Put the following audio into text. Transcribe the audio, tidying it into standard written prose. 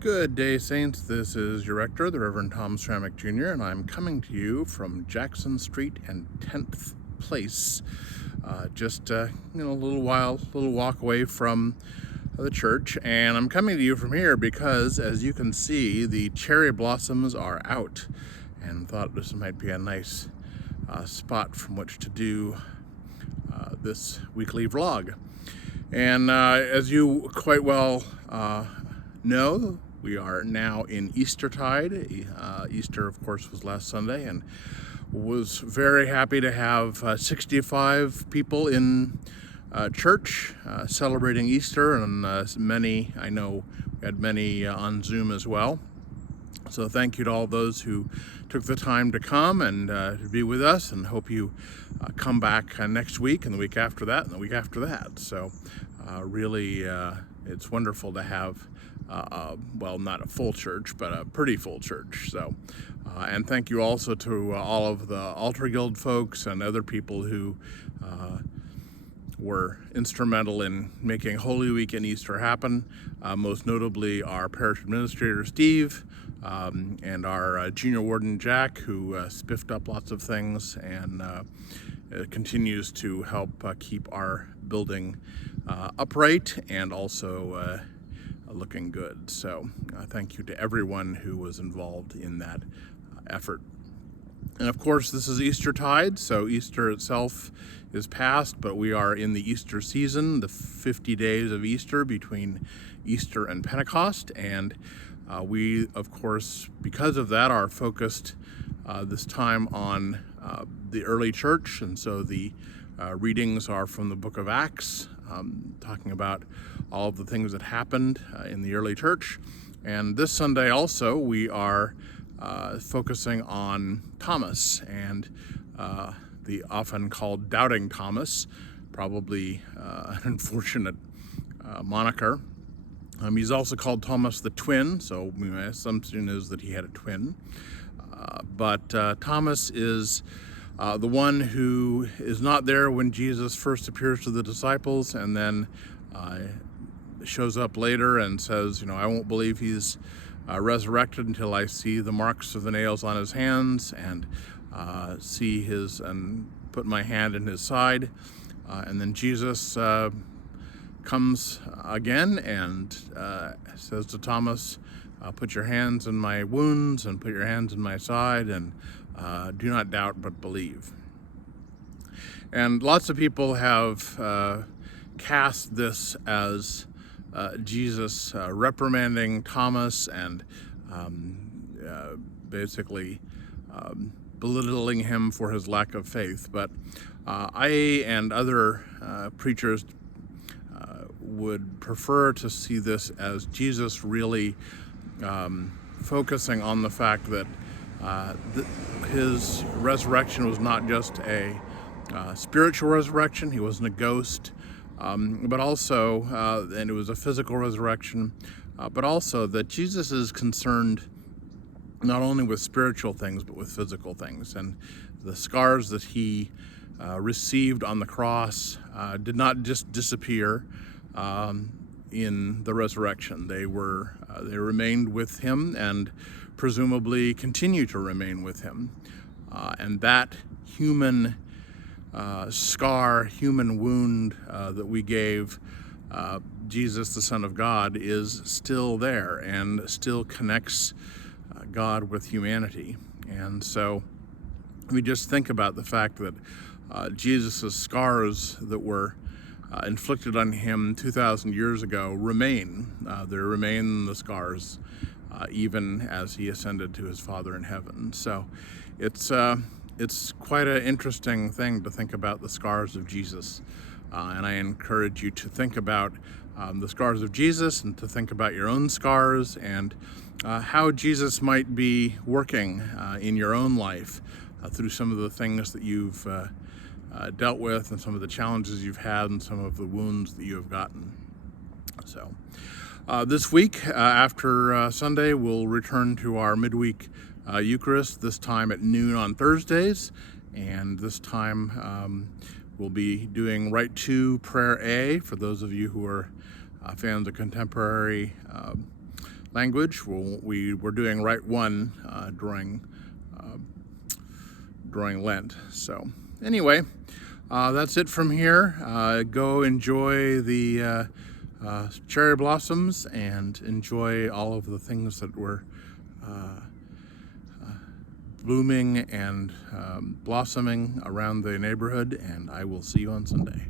Good day, Saints. This is your rector, the Reverend Tom Stramick Jr., and I'm coming to you from Jackson Street and 10th Place. Just a little walk away from the church, and I'm coming to you from here because, as you can see, the cherry blossoms are out, and thought this might be a nice spot from which to do this weekly vlog. And as you quite well know, we are now in Eastertide. Easter, of course, was last Sunday, and was very happy to have 65 people in church celebrating Easter, and many, I know we had many on Zoom as well. So thank you to all those who took the time to come and to be with us, and hope you come back next week and the week after that and the week after that. So really, it's wonderful to have, well, not a full church, but a pretty full church. So, and thank you also to all of the Altar Guild folks and other people who were instrumental in making Holy Week and Easter happen. Most notably our parish administrator, Steve, and our junior warden, Jack, who spiffed up lots of things and continues to help keep our building upright and also looking good. So thank you to everyone who was involved in that effort. And of course, this is Eastertide, so Easter itself is past, but we are in the Easter season, the 50 days of Easter between Easter and Pentecost. And we, of course, because of that, are focused this time on the early church. And so the readings are from the book of Acts, talking about all of the things that happened in the early church. And this Sunday also, we are focusing on Thomas and the often called Doubting Thomas, probably an unfortunate moniker. He's also called Thomas the Twin, so my assumption is that he had a twin. But Thomas is the one who is not there when Jesus first appears to the disciples, and then shows up later and says, I won't believe he's resurrected until I see the marks of the nails on his hands and and put my hand in his side. And then Jesus comes again and says to Thomas, put your hands in my wounds and put your hands in my side, and do not doubt but believe. And lots of people have cast this as Jesus reprimanding Thomas and basically belittling him for his lack of faith. But I and other preachers would prefer to see this as Jesus really focusing on the fact that his resurrection was not just a spiritual resurrection. He wasn't a ghost, but also, and it was a physical resurrection, but also that Jesus is concerned not only with spiritual things, but with physical things. And the scars that he received on the cross did not just disappear in the resurrection. They remained with him and presumably continue to remain with him. And that human scar, human wound that we gave Jesus, the Son of God, is still there and still connects God with humanity. And so we just think about the fact that Jesus' scars that were inflicted on him 2,000 years ago remain. There remain the scars even as he ascended to his Father in heaven. So it's quite an interesting thing to think about the scars of Jesus. And I encourage you to think about the scars of Jesus and to think about your own scars and how Jesus might be working in your own life through some of the things that you've dealt with and some of the challenges you've had and some of the wounds that you have gotten. So this week, after Sunday, we'll return to our midweek Eucharist, this time at noon on Thursdays. And this time we'll be doing Rite 2, Prayer A, for those of you who are fans of contemporary language. We were doing Rite 1 during Lent. So anyway, that's it from here. Go enjoy the cherry blossoms and enjoy all of the things that were blooming and blossoming around the neighborhood, and I will see you on Sunday.